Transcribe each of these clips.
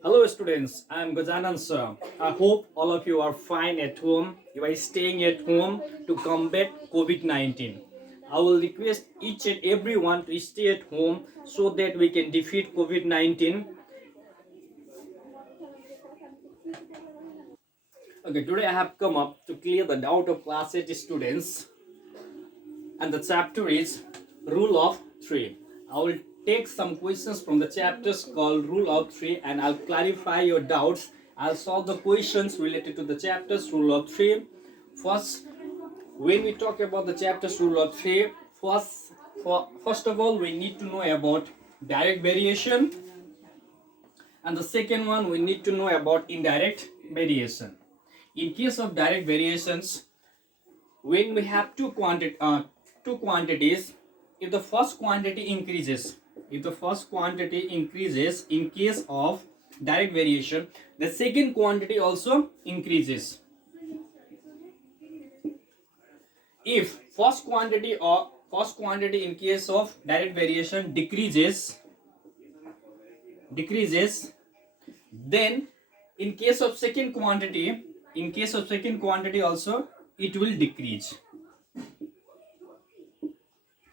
Hello students, I am Gajanan sir. I hope all of you are fine at home. You are staying at home to combat COVID-19. I will request each and everyone to stay at home so that we can defeat COVID-19. Okay, today I have come up to clear the doubt of class 8 students, and the chapter is Rule of 3. I will take some questions from the chapters called Rule of 3 and I'll clarify your doubts. I'll solve the questions related to the chapters Rule of 3. First, when we talk about the chapters Rule of 3, first of all, we need to know about direct variation, and the second one, we need to know about indirect variation. In case of direct variations, when we have two quantities, if the first quantity increases, in case of direct variation, the second quantity also increases. If first quantity in case of direct variation decreases, then in case of second quantity also it will decrease.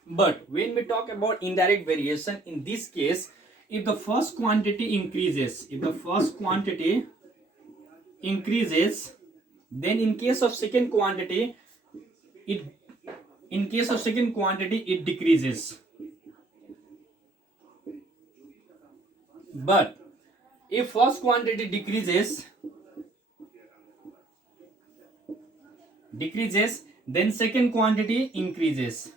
But when we talk about indirect variation, in this case, if the first quantity increases, then in case of second quantity it decreases. But if first quantity decreases, then second quantity increases.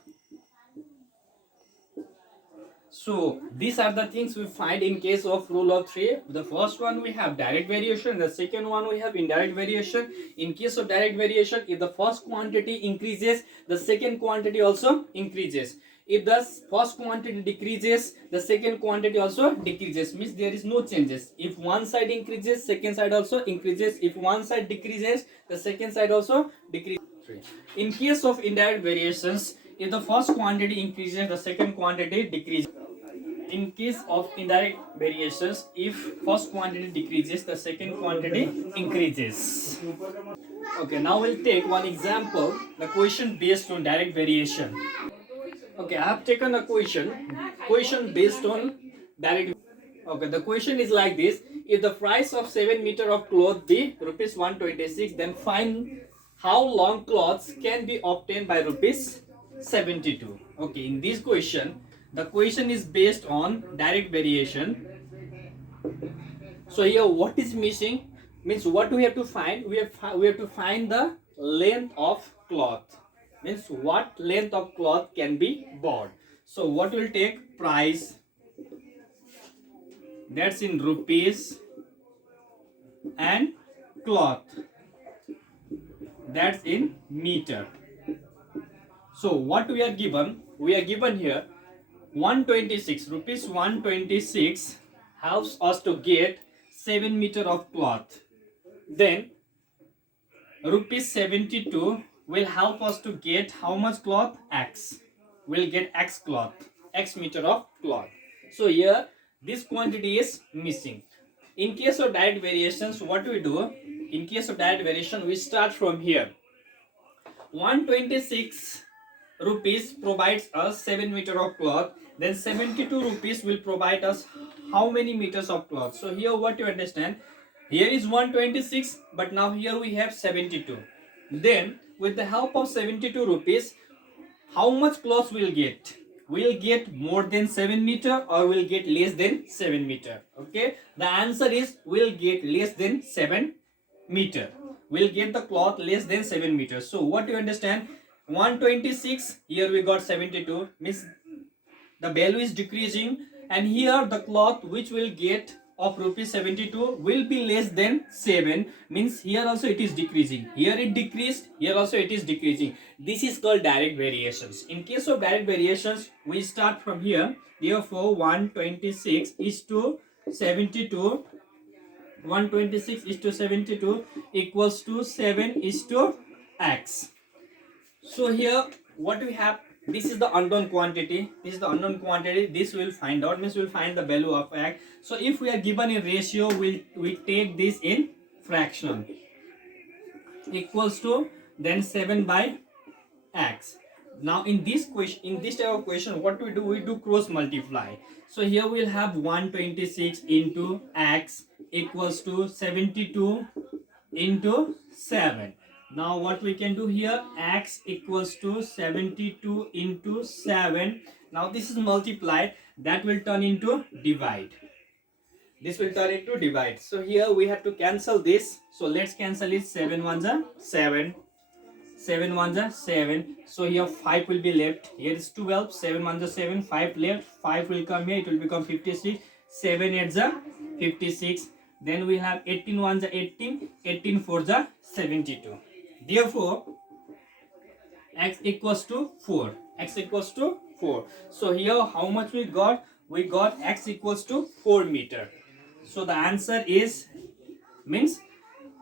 So these are the things we find in case of rule of 3. The first one we have direct variation, the second one we have indirect variation. In case of direct variation, if the first quantity increases, the second quantity also increases. If the first quantity decreases, the second quantity also decreases, means there is no changes. If one side increases, second side also increases. If one side decreases, the second side also decreases. In case of indirect variations, if the first quantity increases, the second quantity decreases. In case of indirect variations, if first quantity decreases, the second quantity increases. Okay, now we'll take one example, the question based on direct variation. Okay, I have taken a question based on direct. Okay, the question is like this: if the price of 7 meter of cloth be rupees 126, then find how long cloths can be obtained by rupees 72. Okay, in this question, the question is based on direct variation. So here, what is missing means what we have to find. We have to find the length of cloth. Means what length of cloth can be bought. So what will take price, that's in rupees, and cloth, that's in meter. So what we are given? We are given here 126 rupees. 126 helps us to get 7 meter of cloth. Then rupees 72 will help us to get how much cloth? X. We'll get X cloth, X meter of cloth. So here this quantity is missing. In case of direct variations, what we do? In case of direct variation, we start from here. 126 rupees provides us 7 meter of cloth. Then 72 rupees will provide us how many meters of cloth? So here what you understand? Here is 126, but now here we have 72. Then with the help of 72 rupees, how much cloth we'll get? We'll get more than 7 meter or we'll get less than 7 meter. Okay, the answer is we'll get less than 7 meter. We'll get the cloth less than 7 meters. So what you understand? 126, here we got 72, means the value is decreasing, and here the cloth which will get of rupees 72 will be less than 7, means here also it is decreasing. Here it decreased, here also it is decreasing. This is called direct variations. In case of direct variations, we start from here. Therefore 126 is to 72, 126 is to 72 equals to 7 is to X. So here what we have, this is the unknown quantity, this is the unknown quantity, this will find out, means we'll find the value of x. So if we are given in ratio, we take this in fraction, equals to then 7 by x. Now in this question, in this type of question, what we do cross multiply. So here we'll have 126 into x equals to 72 into 7. Now what we can do here, x equals to 72 into 7. Now this is multiplied, that will turn into divide. This will turn into divide. So here we have to cancel this. So let's cancel it. 7 ones are 7. 7 ones are 7. So here 5 will be left. Here is 12. 7 ones are 7. 5 left. 5 will come here. It will become 56. 7 8s are 56. Then we have 18 ones are 18. 18 4s are 72. Therefore, x equals to 4. X equals to 4. So here how much we got? We got x equals to 4 meter. So the answer is, means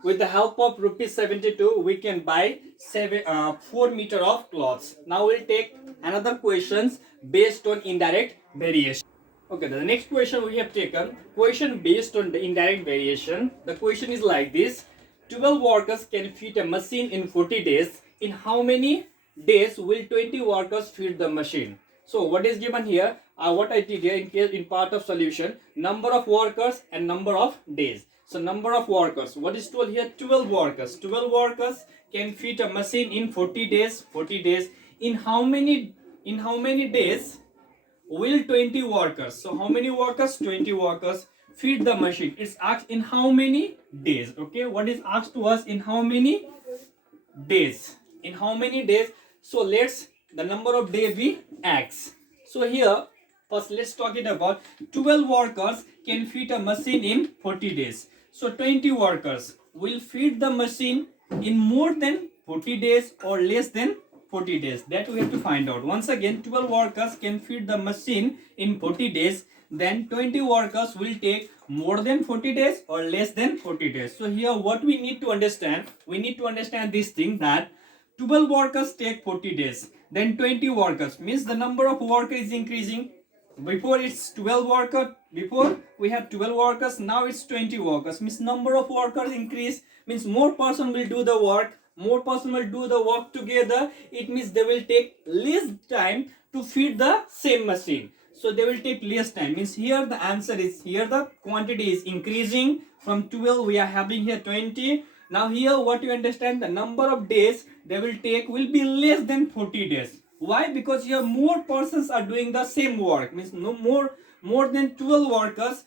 with the help of rupees 72 we can buy 4 meter of cloths. Now we'll take another questions based on indirect variation. Okay, the next question we have taken, question based on the indirect variation. The question is like this: 12 workers can fit a machine in 40 days. In how many days will 20 workers fit the machine? So what is given here? What I did here in part of solution, number of workers and number of days. So number of workers, what is told here? 12 workers. 12 workers can fit a machine in 40 days. 40 days. In how many days will 20 workers? So how many workers? 20 workers fit the machine. It's asked in how many days. Okay, what is asked to us? In how many days? In how many days? So let's, the number of days be x. So here first let's talk it about 12 workers can fit a machine in 40 days. So 20 workers will fit the machine in more than 40 days or less than 40 days. That we have to find out. Once again, 12 workers can fit the machine in 40 days. Then 20 workers will take more than 40 days or less than 40 days. So here what we need to understand, we need to understand this thing, that 12 workers take 40 days. Then 20 workers, means the number of workers is increasing. Before it's 12 workers, before we have 12 workers, now it's 20 workers, means number of workers increase, means more person will do the work, more person will do the work together. It means they will take less time to feed the same machine. So they will take less time, means here the answer is, here the quantity is increasing. From 12 we are having here 20. Now here what you understand, the number of days they will take will be less than 40 days. Why? Because here more persons are doing the same work, means no more than 12 workers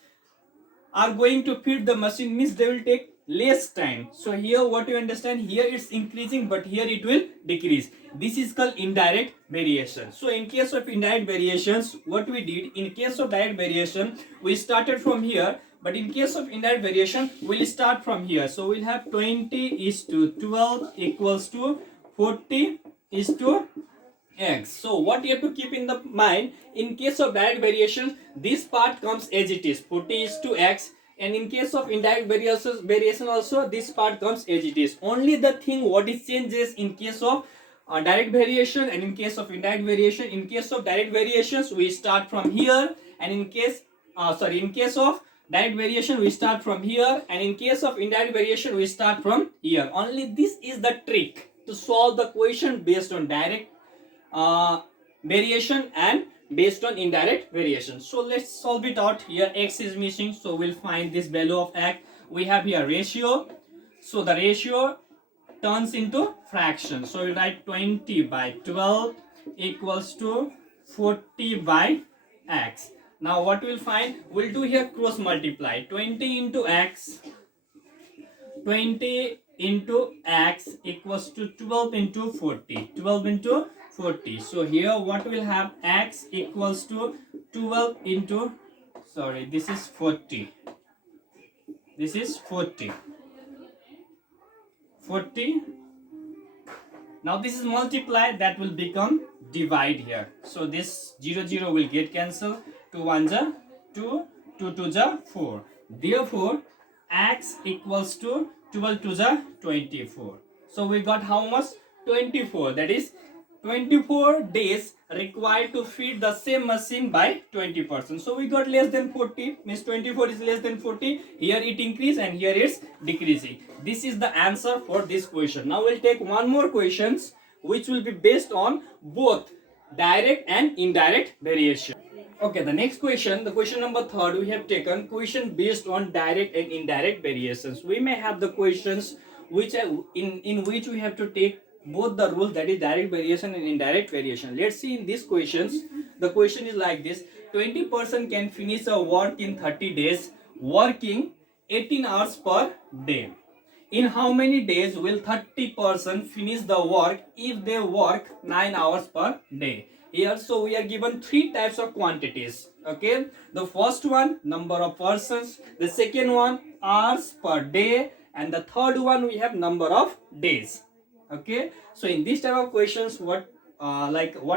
are going to feed the machine, means they will take less time. So here what you understand, here it's increasing but here it will decrease. This is called indirect variation. So in case of indirect variations, what we did, in case of direct variation we started from here, but in case of indirect variation we'll start from here. So we'll have 20 is to 12 equals to 40 is to x. So what you have to keep in the mind, in case of direct variation this part comes as it is, 40 is to x, and in case of indirect variation also this part comes as it is. Only the thing what is changes in case of direct variation and in case of indirect variation. In case of direct variations we start from here, and in case of direct variation we start from here, and in case of indirect variation we start from here. Only this is the trick to solve the question based on direct variation and based on indirect variation. So let's solve it out. Here x is missing, so we'll find this value of x. We have here ratio, so the ratio turns into fraction. So we write 20 by 12 equals to 40 by x. Now what we'll find, we'll do here cross multiply. 20 into x, 20 into x equals to 12 into 40. 12 into 40. So here what will have, x equals to 12 into, this is 40. This is 40. 40. Now this is multiply, that will become divide here. So this 0 0 will get cancelled. 2 1s are 2, 2 2s are 4. Therefore x equals to 12 2s are 24. So we got how much? 24. That is 24 days required to feed the same machine by 20%. So we got less than 40, means 24 is less than 40. Here it increase and here it's decreasing. This is the answer for this question. Now we'll take one more questions which will be based on both direct and indirect variation. Okay, the next question, the question number 3, we have taken question based on direct and indirect variations. We may have the questions which are in which we have to take both the rules, that is direct variation and indirect variation. Let's see in these questions. The question is like this: 20% can finish a work in 30 days working 18 hours per day. In how many days will 30% finish the work if they work 9 hours per day? Here, so we are given 3 types of quantities. Okay, the first one, number of persons. The second one, hours per day. And the third one, we have number of days. Okay, so in this type of questions, what I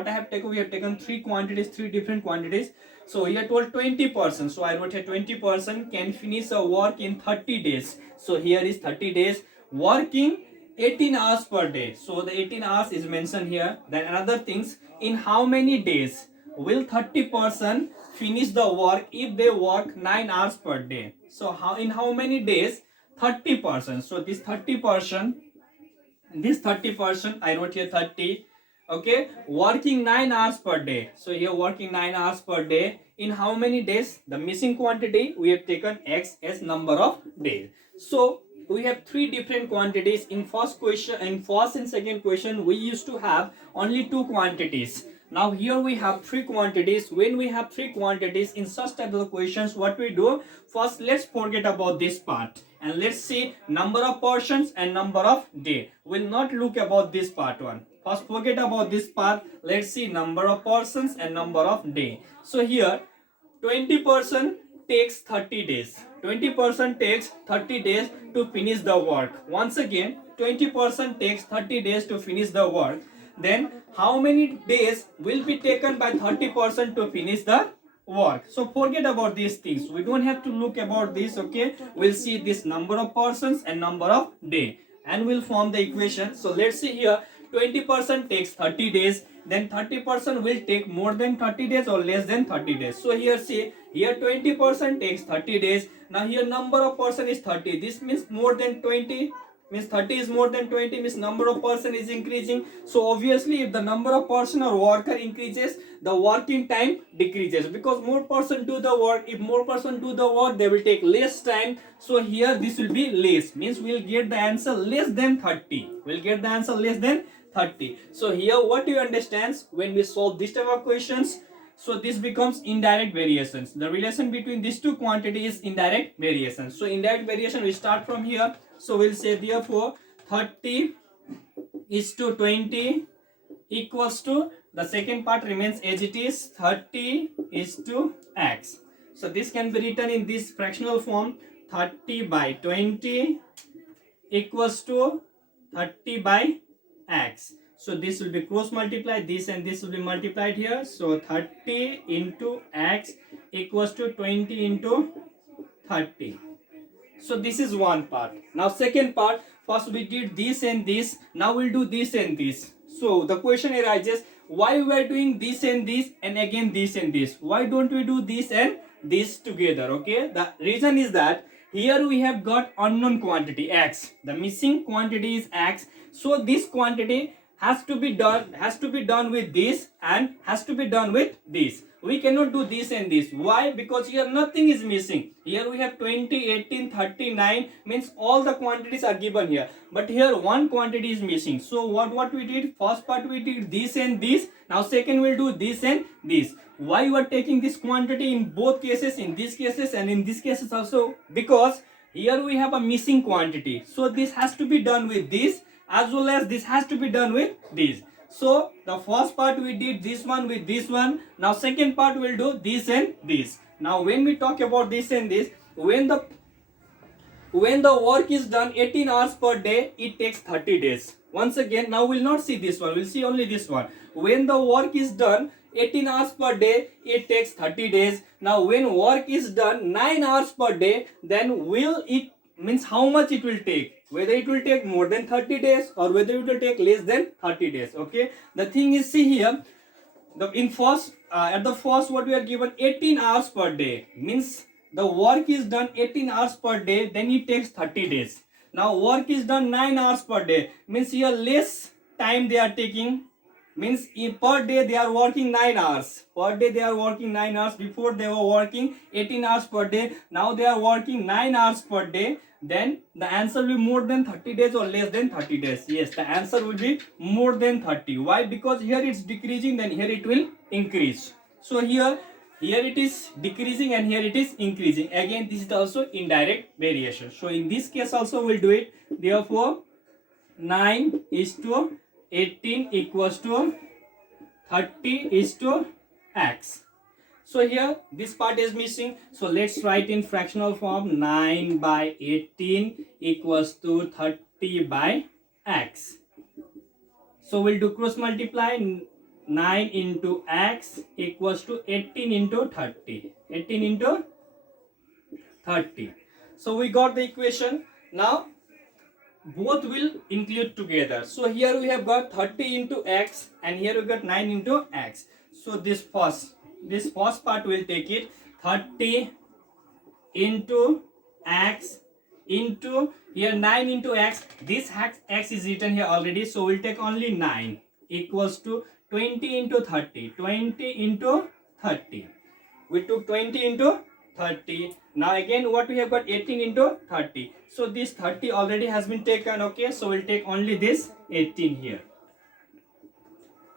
have taken, we have taken 3 quantities, 3 different quantities. So here told 20%. So I wrote here 20% can finish a work in 30 days. So here is 30 days working 18 hours per day. So the 18 hours is mentioned here. Then another things, in how many days will 30% finish the work if they work 9 hours per day? So in how many days 30%? So this 30%, I wrote here 30. Okay, working 9 hours per day. So here working 9 hours per day. In how many days? The missing quantity we have taken x as number of days. So we have 3 different quantities. In first question, in first and second question, we used to have only 2 quantities. Now here we have 3 quantities. When we have 3 quantities in such type of questions, what we do? First, let's forget about this part and let's see number of portions and number of day. We'll not look about this part one. First, forget about this part. Let's see number of portions and number of day. So here 20% takes 30 days. 20% takes 30 days to finish the work. Once again, 20% takes 30 days to finish the work. Then how many days will be taken by 30% to finish the work? So forget about these things. We don't have to look about this. Okay, we'll see this number of persons and number of day and we'll form the equation. So let's see here, 20% takes 30 days. Then 30% will take more than 30 days or less than 30 days. So here see, here 20% takes 30 days. Now here number of person is 30. This means more than 20. Means 30 is more than 20, means number of person is increasing. So obviously if the number of person or worker increases, the working time decreases, because more person do the work. If more person do the work, they will take less time. So here this will be less, means we will get the answer less than 30. We'll get the answer less than 30. So here what you understand when we solve this type of questions? So this becomes indirect variations. The relation between these 2 quantities is indirect variations. So indirect variation, we start from here. So we'll say therefore 30 is to 20 equals to, the second part remains as it is, 30 is to x. So this can be written in this fractional form, 30 by 20 equals to 30 by x. So this will be cross multiplied, this and this will be multiplied here. So 30 into x equals to 20 into 30. So this is one part. Now second part, first we did this and this, now we'll do this and this. So the question arises, why we are doing this and this and again this and this? Why don't we do this and this together? Okay, the reason is that here we have got unknown quantity x. The missing quantity is x. So this quantity has to be done with this and has to be done with this. We cannot do this and this. Why? Because here nothing is missing. Here we have 20, 18, 39, means all the quantities are given here. But here one quantity is missing. So what we did? First part we did this and this. Now second we'll do this and this. Why you are taking this quantity in both cases, in these cases and in these cases also? Because here we have a missing quantity. So this has to be done with this, as well as this has to be done with this. So the first part we did this one with this one. Now second part we'll do this and this. Now when we talk about this and this, when the work is done 18 hours per day, it takes 30 days. Once again, now we'll not see this one, we'll see only this one. When the work is done 18 hours per day, it takes 30 days. Now when work is done 9 hours per day, then will it means how much it will take, whether it will take more than 30 days or whether it will take less than 30 days. Okay, the thing is, see here, in first at the first what we are given 18 hours per day, means the work is done 18 hours per day, then it takes 30 days. Now work is done 9 hours per day, means here less time they are taking, means per day they are working 9 hours per day, they are working 9 hours. Before they were working 18 hours per day, now they are working 9 hours per day. Then the answer will be more than 30 days or less than 30 days. Yes, the answer will be more than 30. Why? Because here it's decreasing, then here it will increase. So here it is decreasing and here it is increasing. Again, this is also indirect variation. So in this case also we'll do it. Therefore 9 is to 18 equals to 30 is to x. So here this part is missing, so let's write in fractional form. 9 by 18 equals to 30 by x. So we'll do cross multiply. 9 into x equals to 18 into 30. 18 into 30. So we got the equation. Now both will include together. So here we have got 30 into x and here we got 9 into x. So this first part will take it 30 into x into here 9 into x. This x is written here already, so we'll take only 9 equals to 20 into 30. 20 into 30. We took 20 into 30. Now again what we have got 18 into 30. So this 30 already has been taken. Okay, so we'll take only this 18 here.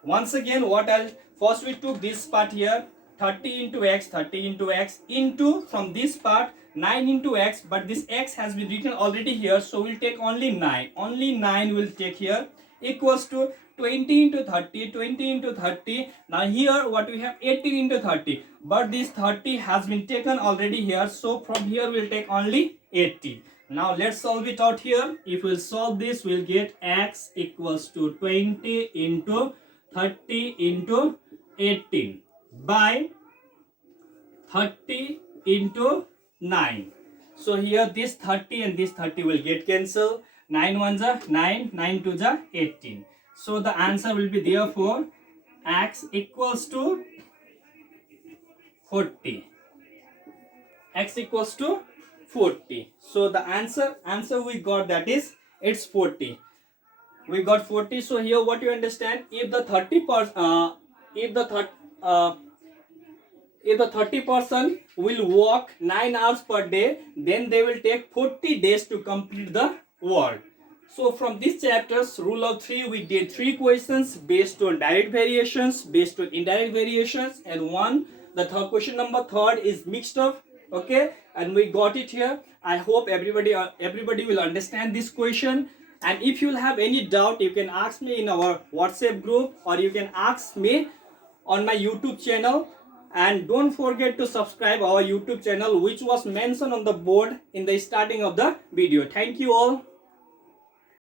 Once again, what else? First we took this part here, 30 into x, 30 into x into from this part 9 into x, but this x has been written already here, so we'll take only 9. Only 9 will take here equals to 20 into 30, 20 into 30. Now here what we have 18 into 30, but this 30 has been taken already here, so from here we'll take only 18. Now let's solve it out here. If we'll solve this, we'll get x equals to 20 into 30 into 18 by 30 into 9. So here this 30 and this 30 will get cancelled. 9 ones are 9, 9 twos are 18. So the answer will be therefore x equals to 40. X equals to 40. So the answer we got, that is it's 40. We got 40. So here what you understand, if the 30% will work 9 hours per day, then they will take 40 days to complete the work. So from this chapter's rule of 3, we did 3 questions based on direct variations, based on indirect variations, and the third question number 3 is mixed up. Okay, and we got it here. I hope everybody will understand this question. And if you have any doubt, you can ask me in our WhatsApp group, or you can ask me on my YouTube channel. And don't forget to subscribe our YouTube channel, which was mentioned on the board in the starting of the video. Thank you all.